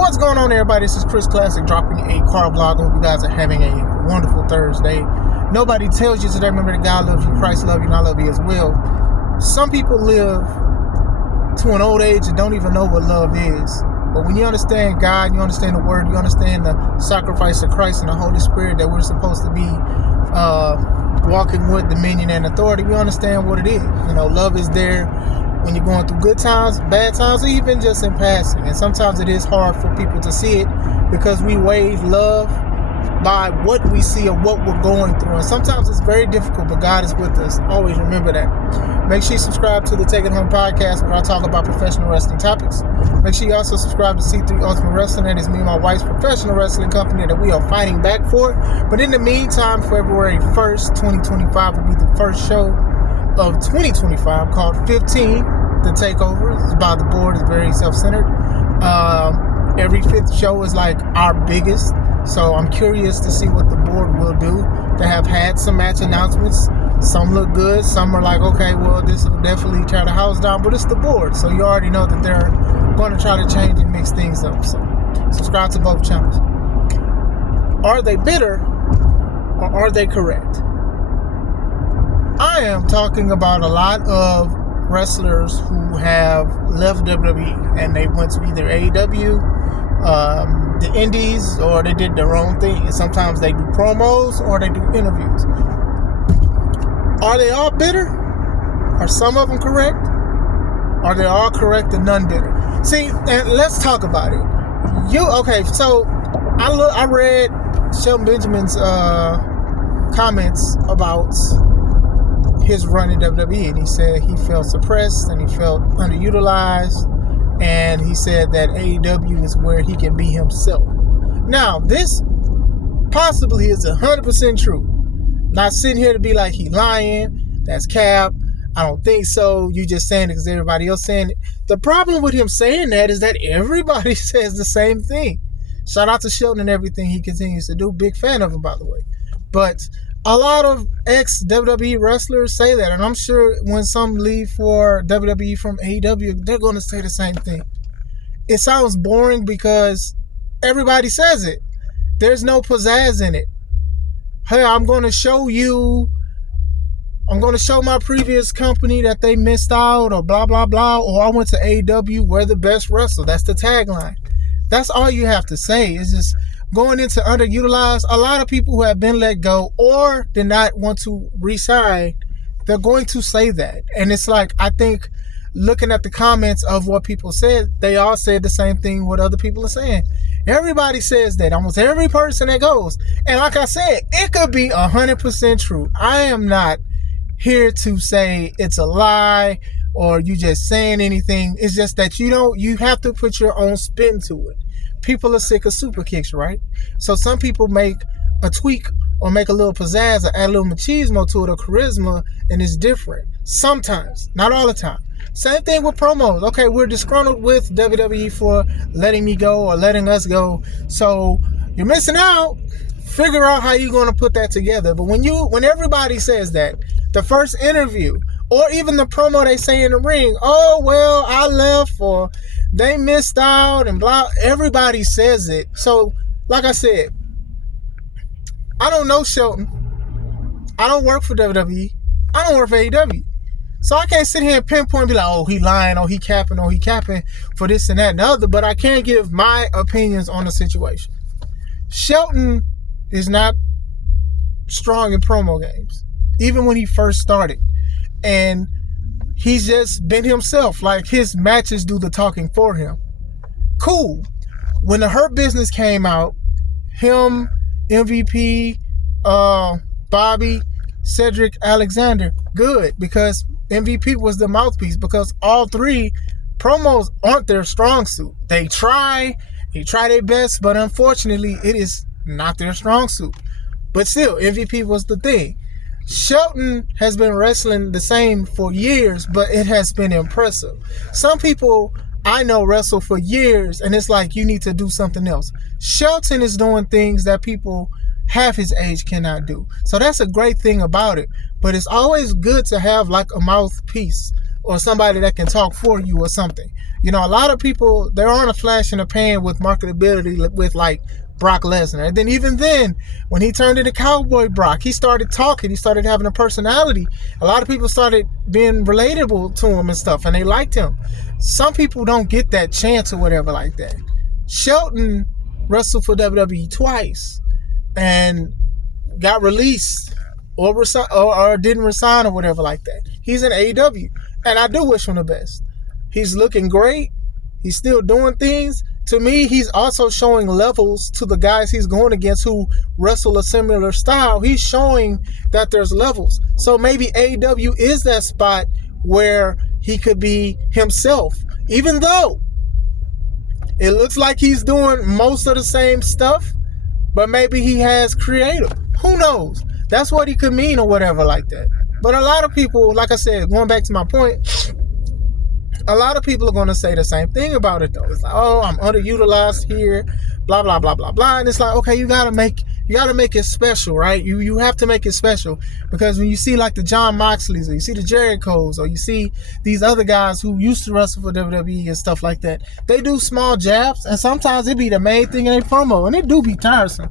What's going on, everybody? This is Chris Classic dropping a car vlog. I hope you guys are having a wonderful Thursday. Nobody tells you today, remember that God loves you, Christ loves you, and I love you as well. Some people live to an old age and don't even know what love is. But when you understand God, you understand the Word, you understand the sacrifice of Christ and the Holy Spirit that we're supposed to be walking with dominion and authority, we understand what it is. You know, love is there when you're going through good times, bad times, or even just in passing. And sometimes it is hard for people to see it because we weigh love by what we see or what we're going through. And sometimes it's very difficult, but God is with us. Always remember that. Make sure you subscribe to the Take It Home podcast where I talk about professional wrestling topics. Make sure you also subscribe to C3 Ultimate Wrestling. That is me and my wife's professional wrestling company that we are fighting back for. But in the meantime, February 1st, 2025 will be the first show of 2025 called 15, The Takeover. It's by the board. It's very self-centered. Every fifth show is like our biggest. So I'm curious to see what the board will do. They have had some match announcements. Some look good. Some are like, okay, well, this will definitely tear the house down. But it's the board. So you already know that they're going to try to change and mix things up. So subscribe to both channels. Are they bitter or are they correct? I am talking about a lot of wrestlers who have left WWE and they went to either AEW, the Indies, or they did their own thing. And sometimes they do promos or they do interviews. Are they all bitter? Are some of them correct? Are they all correct and none bitter? See, and let's talk about it. So I read Shelton Benjamin's comments about his run in WWE, and he said he felt suppressed and he felt underutilized, and he said that AEW is where he can be himself. Now, this possibly is 100% true. Not sitting here to be like he lying, that's cap, I don't think so, you just saying it because everybody else saying it. The problem with him saying that is that everybody says the same thing. Shout out to Shelton and everything he continues to do. Big fan of him, by the way. But a lot of ex-WWE wrestlers say that, and I'm sure when some leave for WWE from AEW, they're going to say the same thing. It sounds boring because everybody says it. There's no pizzazz in it. Hey, I'm going to show my previous company that they missed out, or blah, blah, blah, or I went to AEW, we're the best wrestler. That's the tagline. That's all you have to say. It's just going into underutilized. A lot of people who have been let go or did not want to resign, they're going to say that. And it's like, I think looking at the comments of what people said, they all said the same thing what other people are saying. Everybody says that. Almost every person that goes. And like I said, it could be 100% true. I am not here to say it's a lie or you just saying anything. It's just that you have to put your own spin to it. People are sick of super kicks, right? So some people make a tweak or make a little pizzazz or add a little machismo to it or charisma, and it's different. Sometimes, not all the time. Same thing with promos. Okay, we're disgruntled with WWE for letting me go or letting us go. So you're missing out. Figure out how you're going to put that together. But when everybody says that, the first interview or even the promo they say in the ring, oh, well, I left or they missed out and blah. Everybody says it. So, like I said, I don't know Shelton. I don't work for WWE. I don't work for AEW. So I can't sit here and pinpoint and be like, oh, he lying, oh, he capping for this and that and the other. But I can give my opinions on the situation. Shelton is not strong in promo games, even when he first started. And he's just been himself. Like, his matches do the talking for him. Cool. When the Hurt Business came out, him, MVP, Bobby, Cedric Alexander, good. Because MVP was the mouthpiece. Because all three promos aren't their strong suit. They try their best, but unfortunately, it is not their strong suit. But still, MVP was the thing. Shelton has been wrestling the same for years, but it has been impressive. Some people I know wrestle for years, and it's like you need to do something else. Shelton is doing things that people half his age cannot do. So that's a great thing about it. But it's always good to have like a mouthpiece, or somebody that can talk for you or something. You know, a lot of people, they're on a flash in the pan with marketability with like Brock Lesnar. And then even then, when he turned into Cowboy Brock, he started talking. He started having a personality. A lot of people started being relatable to him and stuff, and they liked him. Some people don't get that chance or whatever like that. Shelton wrestled for WWE twice and got released or didn't resign or whatever like that. He's in AEW, and I do wish him the best. He's looking great. He's still doing things. To me, he's also showing levels to the guys he's going against who wrestle a similar style. He's showing that there's levels. So maybe AEW is that spot where he could be himself, even though it looks like he's doing most of the same stuff, but maybe he has creative. Who knows? That's what he could mean or whatever like that. But a lot of people, like I said, going back to my point, a lot of people are going to say the same thing about it though. It's like, oh, I'm underutilized here, blah, blah, blah, blah, blah. And it's like, okay, you got to make it special, right? You have to make it special, because when you see like the Jon Moxleys, or you see the Jerichos, or you see these other guys who used to wrestle for WWE and stuff like that, they do small jabs, and sometimes it be the main thing in a promo, and it do be tiresome.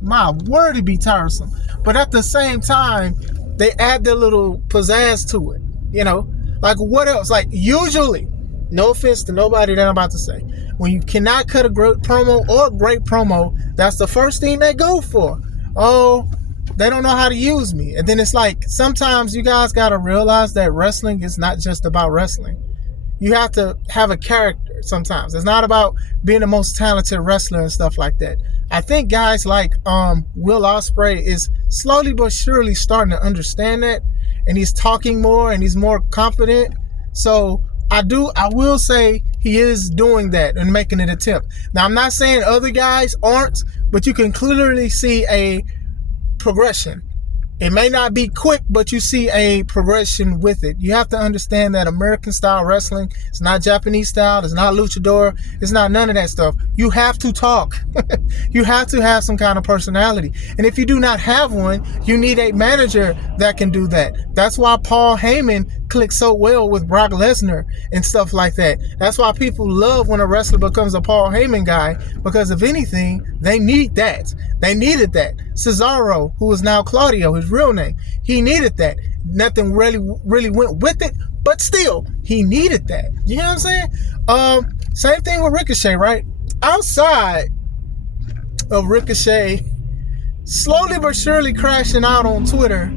My word, it be tiresome. But at the same time, they add their little pizzazz to it, you know? Like, what else? Like, usually, no offense to nobody that I'm about to say, when you cannot cut a great promo, that's the first thing they go for. Oh, they don't know how to use me. And then it's like, sometimes you guys got to realize that wrestling is not just about wrestling. You have to have a character sometimes. It's not about being the most talented wrestler and stuff like that. I think guys like Will Ospreay is slowly but surely starting to understand that. And he's talking more and he's more confident. So I will say he is doing that and making an attempt. Now, I'm not saying other guys aren't, but you can clearly see a progression. It may not be quick, but you see a progression with it. You have to understand that American style wrestling is not Japanese style. It's not luchador. It's not none of that stuff. You have to talk. You have to have some kind of personality. And if you do not have one, you need a manager that can do that. That's why Paul Heyman clicks so well with Brock Lesnar and stuff like that. That's why people love when a wrestler becomes a Paul Heyman guy, because if anything, they need that. They needed that. Cesaro, who is now Claudio, his real name, he needed that. Nothing really went with it, but still, he needed that. You know what I'm saying? Same thing with Ricochet, right? Outside of Ricochet slowly but surely crashing out on Twitter,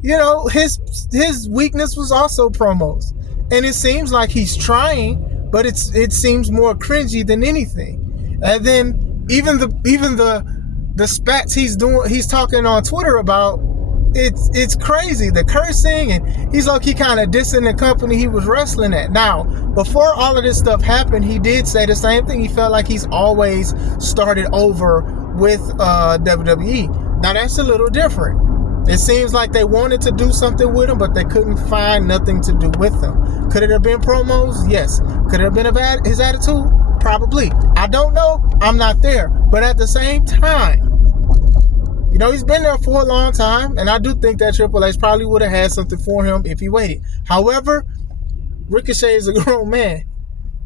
you know, his weakness was also promos. And it seems like he's trying, but it seems more cringy than anything. And then even the spats he's talking on Twitter about, it's crazy. The cursing, and he's low-key kind of dissing the company he was wrestling at. Now, before all of this stuff happened, he did say the same thing. He felt like he's always started over with WWE. Now, that's a little different. It seems like they wanted to do something with him, but they couldn't find nothing to do with him. Could it have been promos? Yes. Could it have been his attitude? Probably. I don't know. I'm not there. But at the same time, you know, he's been there for a long time, and I do think that Triple H probably would have had something for him if he waited. However, Ricochet is a grown man,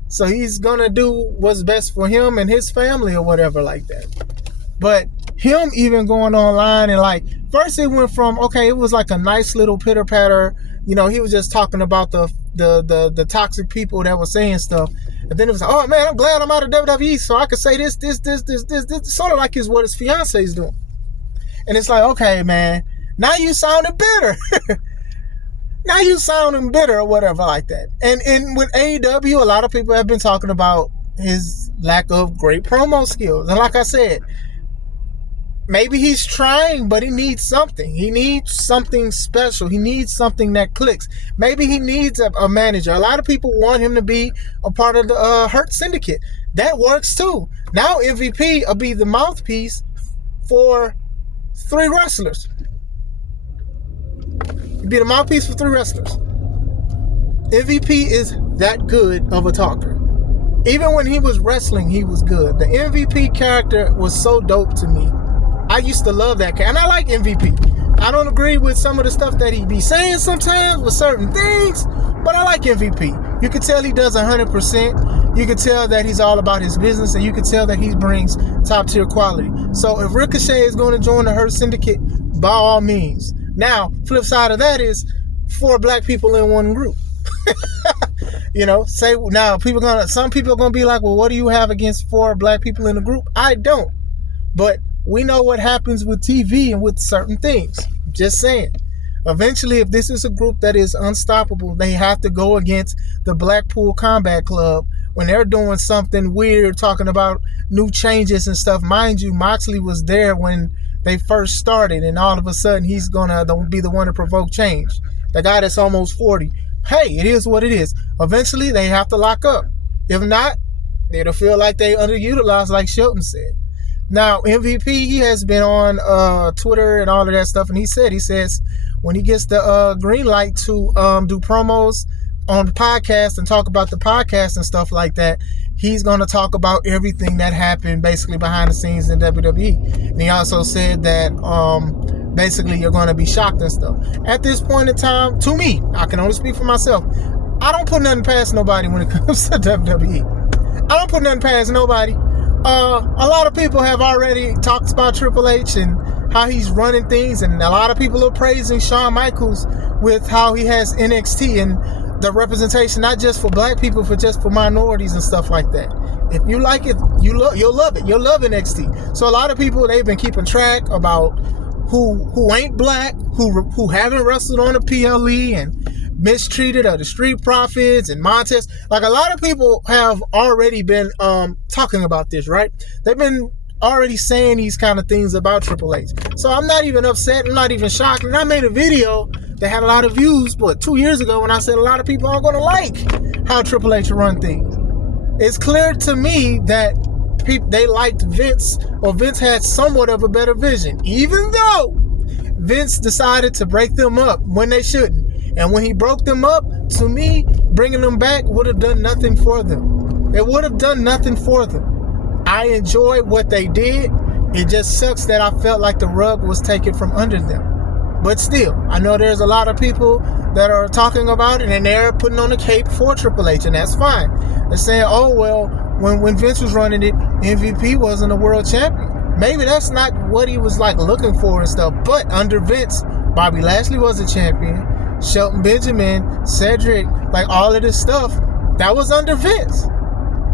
so he's going to do what's best for him and his family or whatever like that. But him even going online and like, first it went from, okay, it was like a nice little pitter patter, you know, he was just talking about the toxic people that were saying stuff. And then it was like, oh man, I'm glad I'm out of WWE so I can say this, sort of like what his fiance is doing. And it's like, okay, man, now you sounding bitter. Now you sounding bitter or whatever like that. And with AEW, a lot of people have been talking about his lack of great promo skills. And like I said, maybe he's trying, but he needs something. He needs something special. He needs something that clicks. Maybe he needs a manager. A lot of people want him to be a part of the Hurt Syndicate. That works too. Now MVP will be the mouthpiece for 3 wrestlers. He'll be the mouthpiece for 3 wrestlers. MVP is that good of a talker. Even when he was wrestling, he was good. The MVP character was so dope to me. I used to love that character. And I like MVP. I don't agree with some of the stuff that he be saying sometimes with certain things, But I like MVP. You could tell he does 100%. You could tell that he's all about his business, and you could tell that he brings top tier quality. So if Ricochet is going to join the Hurt Syndicate, by all means. Now, flip side of that is 4 black people in one group. Some people are gonna be like, well, what do you have against 4 black people in a group? I don't. But we know what happens with TV and with certain things. Just saying. Eventually, if this is a group that is unstoppable, they have to go against the Blackpool Combat Club when they're doing something weird, talking about new changes and stuff. Mind you, Moxley was there when they first started, and all of a sudden he's gonna be the one to provoke change. The guy that's almost 40. Hey, it is what it is. Eventually, they have to lock up. If not, it'll feel like they underutilized, like Shelton said. Now, MVP, he has been on Twitter and all of that stuff, and he says when he gets the green light to do promos on the podcast and talk about the podcast and stuff like that, he's going to talk about everything that happened basically behind the scenes in WWE. And he also said that basically you're going to be shocked and stuff. At this point in time, to me, I can only speak for myself, I don't put nothing past nobody when it comes to WWE. I don't put nothing past nobody. A lot of people have already talked about Triple H and how he's running things, and a lot of people are praising Shawn Michaels with how he has NXT and the representation, not just for black people, but just for minorities and stuff like that. If you like it, you'll love it. You'll love NXT. So a lot of people, they've been keeping track about who ain't black, who haven't wrestled on the PLE and mistreated, or the Street Profits and Montez. Like, a lot of people have already been talking about this, right? They've been already saying these kind of things about Triple H. So I'm not even upset. I'm not even shocked. And I made a video that had a lot of views, 2 years ago, when I said a lot of people aren't going to like how Triple H run things. It's clear to me that they liked Vince, or Vince had somewhat of a better vision, even though Vince decided to break them up when they shouldn't. And when he broke them up, to me, bringing them back would have done nothing for them. It would have done nothing for them. I enjoyed what they did. It just sucks that I felt like the rug was taken from under them. But still, I know there's a lot of people that are talking about it, and they're putting on a cape for Triple H, and that's fine. They're saying, oh, well, when Vince was running it, MVP wasn't a world champion. Maybe that's not what he was looking for and stuff. But under Vince, Bobby Lashley was a champion. Shelton Benjamin, Cedric, all of this stuff, that was under Vince.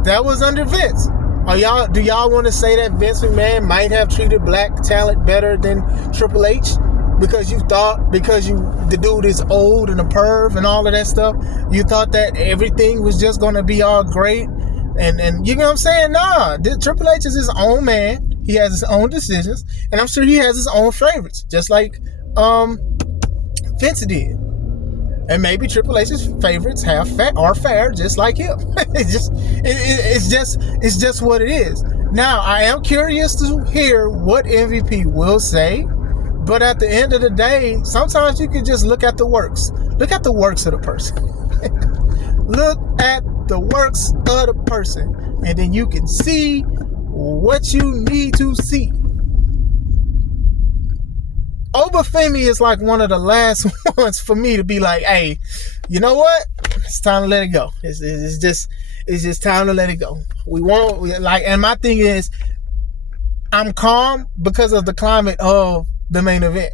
That was under Vince. Do y'all want to say that Vince McMahon might have treated black talent better than Triple H? Because the dude is old and a perv and all of that stuff, you thought that everything was just going to be all great? And you know what I'm saying? Nah, Triple H is his own man. He has his own decisions, and I'm sure he has his own favorites, just like Vince did. And maybe Triple H's favorites are fair, just like him. It's just what it is. Now, I am curious to hear what MVP will say, but at the end of the day, sometimes you can just look at the works. Look at the works of the person. Look at the works of the person, and then you can see what you need to see. Obafemi is one of the last ones for me to be like, hey, you know what? It's time to let it go. It's just time to let it go. And my thing is, I'm calm because of the climate of the main event.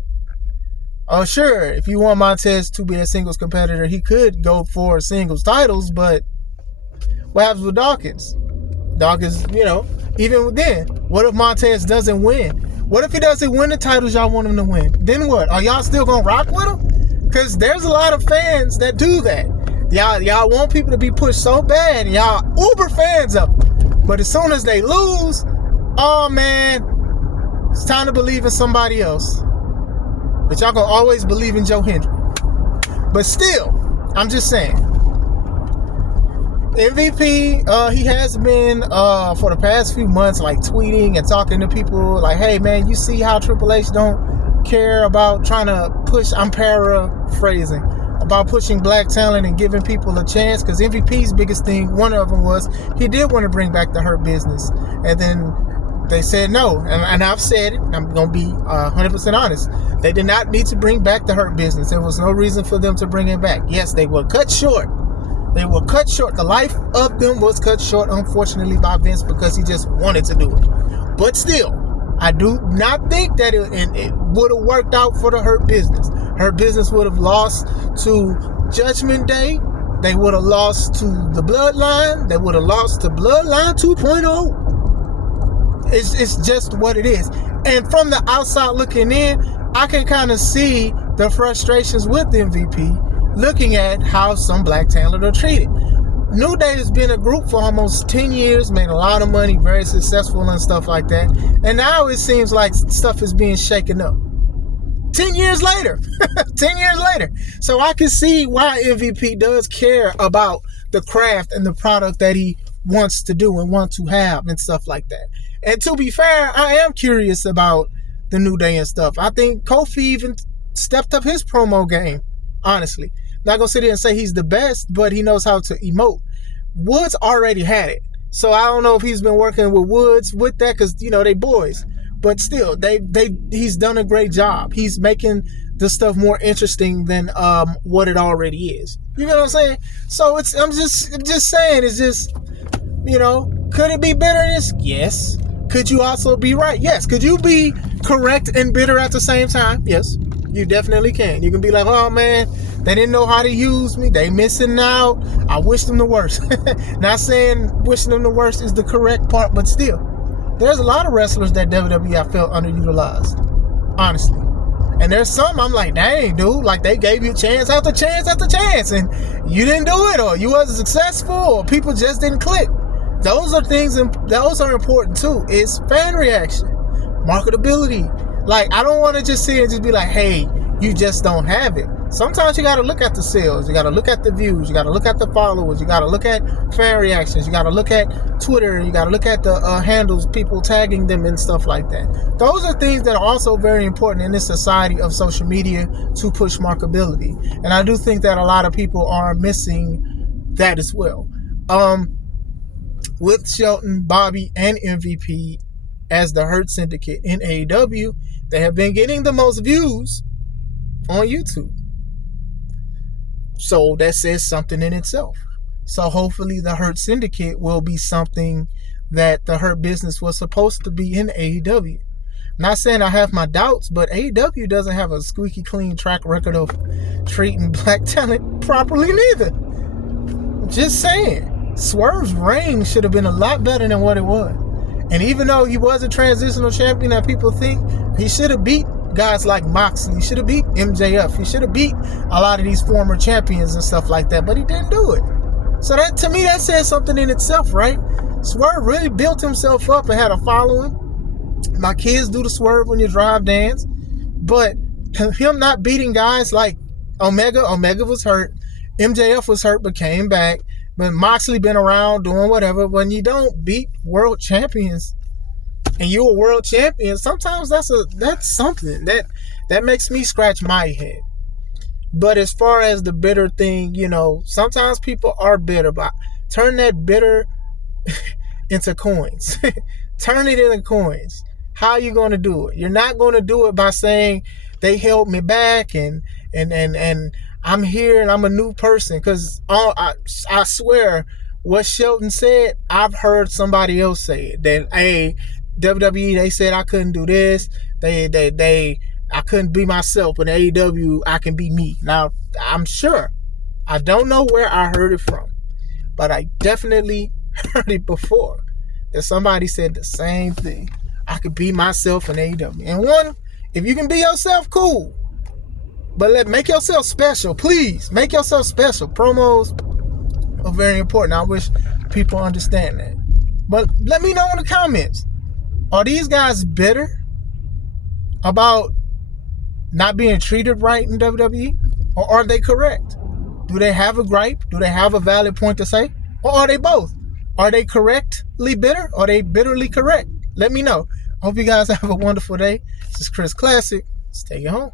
Oh, sure, if you want Montez to be a singles competitor, he could go for singles titles, but what happens with Dawkins? Dawkins, even then, what if Montez doesn't win? What if he doesn't win the titles y'all want him to win? Then what? Are y'all still gonna rock with him? Because there's a lot of fans that do that. Y'all want people to be pushed so bad, and y'all uber fans of them. But as soon as they lose, oh man, it's time to believe in somebody else. But y'all gonna always believe in Joe Hendry. But still, I'm just saying, MVP, he has been for the past few months tweeting and talking to people hey man, you see how Triple H don't care about trying to push, I'm paraphrasing, about pushing black talent and giving people a chance? Because MVP's biggest thing, one of them was he did want to bring back the Hurt Business, and then They said no, and I've said it. I'm going to be 100% honest. They did not need to bring back the Hurt Business. There was no reason for them to bring it back. Yes, they were cut short. They were cut short. The life of them was cut short, unfortunately, by Vince because he just wanted to do it. But still, I do not think that it would have worked out for the Hurt Business. Hurt Business would have lost to Judgment Day. They would have lost to the Bloodline. They would have lost to Bloodline 2.0. It's just what it is. And from the outside looking in, I can kind of see the frustrations with MVP, looking at how some black talent are treated. New Day has been a group for almost 10 years, made a lot of money, very successful and stuff like that. And now it seems like stuff is being shaken up. 10 years later. 10 years later. So I can see why MVP does care about the craft and the product that he wants to do and want to have and stuff like that. And to be fair, I am curious about the New Day and stuff. I think Kofi even stepped up his promo game, honestly. Not going to sit here and say he's the best, but he knows how to emote. Woods already had it. So I don't know if he's been working with Woods with that because, you know, they boys. But still, he's done a great job. He's making the stuff more interesting than what it already is. You know what I'm saying? So I'm just saying, it's just, you know, could it be bitterness? Yes. Could you also be right? Yes. Could you be correct and bitter at the same time? Yes. You definitely can. You can be like, oh man, they didn't know how to use me. They missing out. I wish them the worst. Not saying wishing them the worst is the correct part, but still, there's a lot of wrestlers that WWE I felt underutilized, honestly. And there's some I'm like, dang, dude, like they gave you chance after chance after chance, and you didn't do it, or you wasn't successful, or people just didn't click. Those are things, those are important too. It's fan reaction, marketability. Like, I don't want to just sit and just be like, hey, you just don't have it. Sometimes you got to look at the sales. You got to look at the views. You got to look at the followers. You got to look at fan reactions. You got to look at Twitter. You got to look at the handles, people tagging them and stuff like that. Those are things that are also very important in this society of social media to push marketability. And I do think that a lot of people are missing that as well. With Shelton, Bobby, and MVP as the Hurt Syndicate in AEW, they have been getting the most views on YouTube. So that says something in itself. So hopefully the Hurt Syndicate will be something that the Hurt Business was supposed to be in AEW. Not saying I have my doubts, but AEW doesn't have a squeaky clean track record of treating black talent properly neither. Just saying. Swerve's reign should have been a lot better than what it was. And even though he was a transitional champion that people think, he should have beat guys like Moxley. He should have beat MJF. He should have beat a lot of these former champions and stuff like that, but he didn't do it. So that, to me, that says something in itself, right? Swerve really built himself up and had a following. My kids do the Swerve when you drive dance, but him not beating guys like Omega was hurt. MJF was hurt but came back. But Moxley been around doing whatever. When you don't beat world champions and you're a world champion, sometimes that's something that makes me scratch my head. But as far as the bitter thing, you know, sometimes people are bitter, but turn that bitter into coins. Turn it into coins. How are you going to do it? You're not going to do it by saying they held me back and I'm here and I'm a new person. Because I swear, what Shelton said, I've heard somebody else say it. That, hey, WWE, they said I couldn't do this. I couldn't be myself. But in AEW, I can be me. Now, I'm sure. I don't know where I heard it from. But I definitely heard it before. That somebody said the same thing. I could be myself in AEW. And one, if you can be yourself, cool. But make yourself special, please. Make yourself special. Promos are very important. I wish people understand that. But let me know in the comments. Are these guys bitter about not being treated right in WWE? Or are they correct? Do they have a gripe? Do they have a valid point to say? Or are they both? Are they correctly bitter? Or are they bitterly correct? Let me know. Hope you guys have a wonderful day. This is Chris Classic. Stay home.